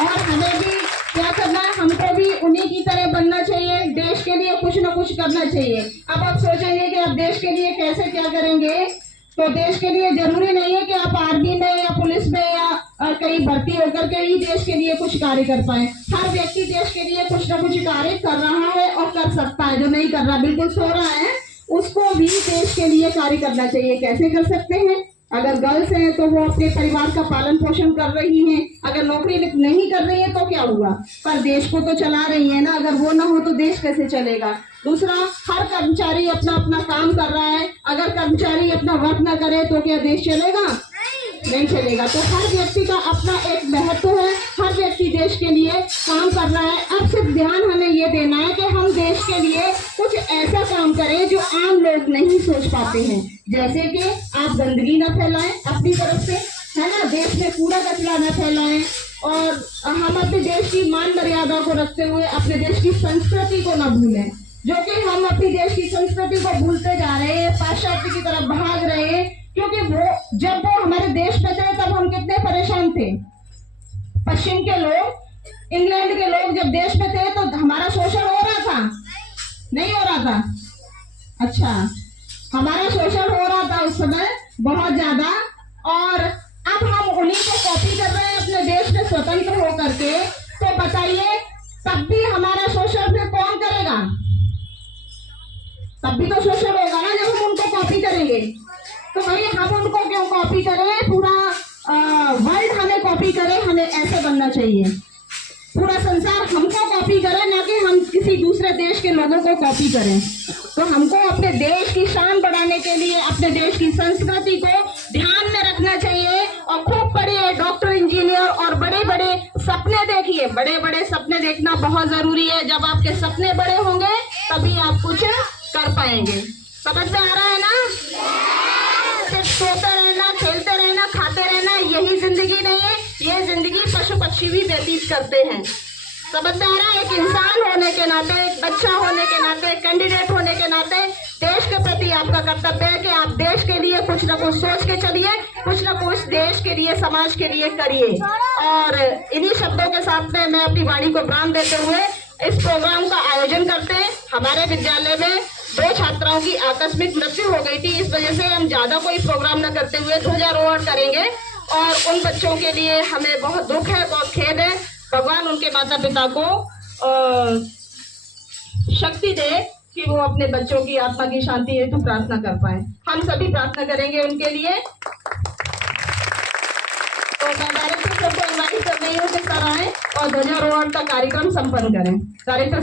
और हमें भी क्या करना है, हमको भी उन्हीं की तरह बनना चाहिए, देश के लिए कुछ न कुछ करना चाहिए। अब आप सोचेंगे कि आप देश के लिए कैसे क्या करेंगे, तो देश के लिए जरूरी नहीं है कि आप आर्मी में या पुलिस में या कहीं भर्ती होकर के ही देश के लिए कुछ कार्य कर पाए। हर व्यक्ति देश के लिए कुछ न कुछ कार्य कर रहा है और कर सकता है। जो नहीं कर रहा, बिल्कुल सो रहा है, उसको भी देश के लिए कार्य करना चाहिए। कैसे कर सकते हैं? अगर गर्ल्स हैं तो वो अपने परिवार का पालन पोषण कर रही हैं, अगर नौकरी नहीं कर रही है तो क्या हुआ, पर देश को तो चला रही है ना। अगर वो ना हो तो देश कैसे चलेगा? दूसरा, हर कर्मचारी अपना अपना काम कर रहा है, अगर कर्मचारी अपना वर्क ना करे तो क्या देश चलेगा? नहीं चलेगा। तो हर व्यक्ति का अपना एक महत्व है, हर व्यक्ति देश के लिए काम कर रहा है। अब सिर्फ ध्यान हमें ये देना है कि हम देश के लिए कुछ ऐसा काम करें जो आम लोग नहीं सोच पाते हैं। जैसे कि आप गंदगी न फैलाएं अपनी तरफ से, है ना, देश में कूड़ा कचरा न फैलाएं, और हम अपने देश की मान मर्यादा को रखते हुए अपने देश की संस्कृति को न भूलें। जो कि हम अपनी देश की संस्कृति को भूलते जा रहे हैं, पाश्चात्य की तरफ भाग रहे हैं, क्योंकि जब वो हमारे देश में थे तब हम कितने परेशान थे। पश्चिम के लोग, इंग्लैंड के लोग जब देश में थे तो हमारा शोषण हो रहा था, नहीं हो रहा था? अच्छा, हमारा शोषण हो रहा था उस समय बहुत ज्यादा, और अब हम उन्हीं को कॉपी कर रहे हैं अपने देश में स्वतंत्र होकर के। तो बताइए, तब भी हमारा शोषण फिर कौन करेगा? तब भी तो शोषण होगा ना जब हम उनको कॉपी करेंगे। तो भाई हम उनको क्यों कॉपी करें? पूरा वर्ल्ड हमें कॉपी करे, हमें ऐसे बनना चाहिए। पूरा संसार हमको कॉपी करे, ना कि हम किसी दूसरे देश के लोगों को कॉपी करें। तो हमको अपने देश की शान बढ़ाने के लिए अपने देश की संस्कृति को ध्यान में रखना चाहिए, और खूब पढ़िए, डॉक्टर, इंजीनियर, और बड़े बड़े सपने देखिए। बड़े बड़े सपने देखना बहुत जरूरी है। जब आपके सपने बड़े होंगे तभी आप कुछ कर पाएंगे। समझ में आ रहा है ना? सिर्फ सोते रहना, खेलते रहना, खाते रहना, यही जिंदगी नहीं है। ये जिंदगी पशु पक्षी भी व्यतीत करते हैं। समझ में आ रहा है? एक इंसान होने के नाते, एक बच्चा होने के नाते, कैंडिडेट होने के नाते देश के प्रति आपका कर्तव्य है कि आप देश के लिए कुछ न कुछ सोच के चलिए, कुछ न कुछ देश के लिए, समाज के लिए करिए। और इन्हीं शब्दों के साथ में मैं अपनी वाणी को प्राण देते हुए इस प्रोग्राम का आयोजन करते हैं। हमारे विद्यालय में 2 छात्राओं की आकस्मिक मृत्यु हो गई थी, इस वजह से हम ज्यादा कोई प्रोग्राम न करते हुए ध्वजारोहण करेंगे। और उन बच्चों के लिए हमें बहुत दुख है, बहुत खेद है। भगवान उनके माता पिता को शक्ति दे कि वो अपने बच्चों की आत्मा की शांति हेतु प्रार्थना कर पाए। हम सभी प्रार्थना करेंगे उनके लिए। तो मैं डायरेक्टर सबको इनवाइट कर रही हूँ कि सर आए और ध्वजारोहण का कार्यक्रम संपन्न करें। डायरेक्टर